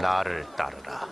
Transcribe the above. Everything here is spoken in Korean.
나를 따르라.